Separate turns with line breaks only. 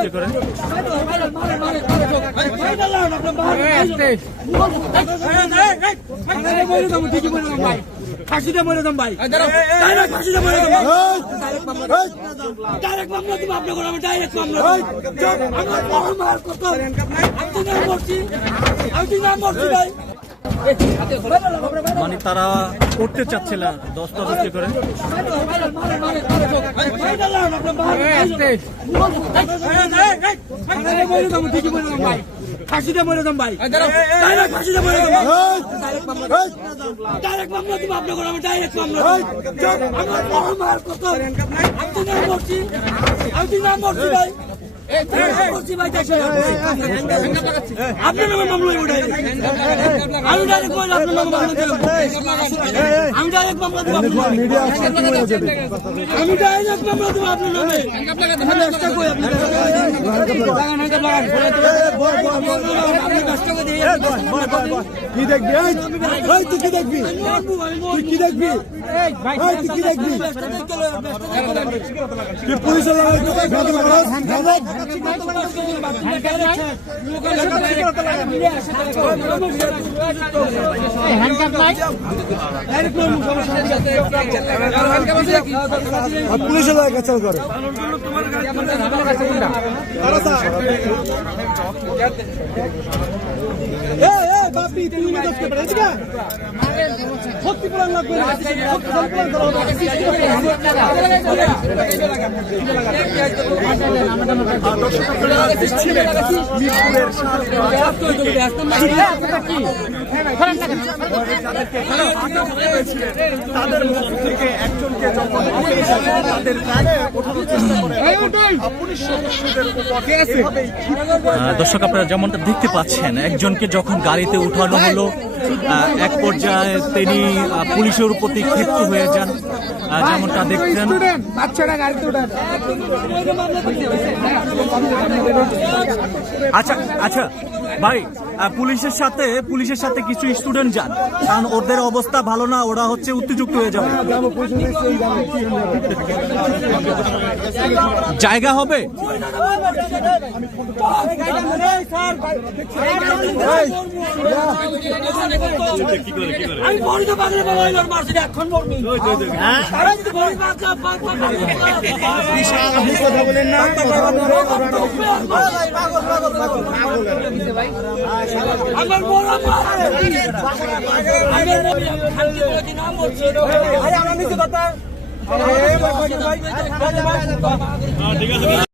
দশটি করে
ফাঁসিতে মরে দাম ভাই ডাইরেক্ট ফাঁসিতে মরে দাম ডাইরেক্ট মামলা দিব আপনি করে আমি ডাইরেক্ট মামলা আমার বড় মার কত আমি নাম মরছি আমি নাম মরছি ভাই
মানে তারা করতে চাচ্ছে না দশটা দশটি করে
ফাঁসিতে মরে দাম ভাই ফাঁসিতে মরে দাম ডাইরেক্ট মামলা আপনি করে আমি ডাইরেক্ট মামলা আমার কত আমি নাম মরছি আমি নাম মরছি ভাই আমি ডাইরেক্ট বলে আপনার
কি দেখবি তুই কি দেখবি তুই কি দেখবি তুই কি দেখবি তুই পুলিশের লড়াই কাছে করে এই এই তৃণমূল তুই মেজাজ কে পড়ে এদিকে শক্তি প্ল্যান লাগবে না সত্যি প্ল্যান করা হবে
দর্শক, আপনারা যেমনটা দেখতে পাচ্ছেন, একজনকে যখন গাড়িতে উঠানো হলো এক পর্যায়ে তিনি পুলিশের প্রতি ক্ষিপ্ত হয়ে যান। যেমনটা দেখছেন। আচ্ছা আচ্ছা ভাই পুলিশের সাথে পুলিশের সাথে কিছু স্টুডেন্ট যান। কারণ ওদের অবস্থা ভালো না ওরা হচ্ছে উত্তেজুক্ত হয়ে যাবে। জায়গা হবে?
কথা বলেন না।
আমার বড় আমি খানকে বলে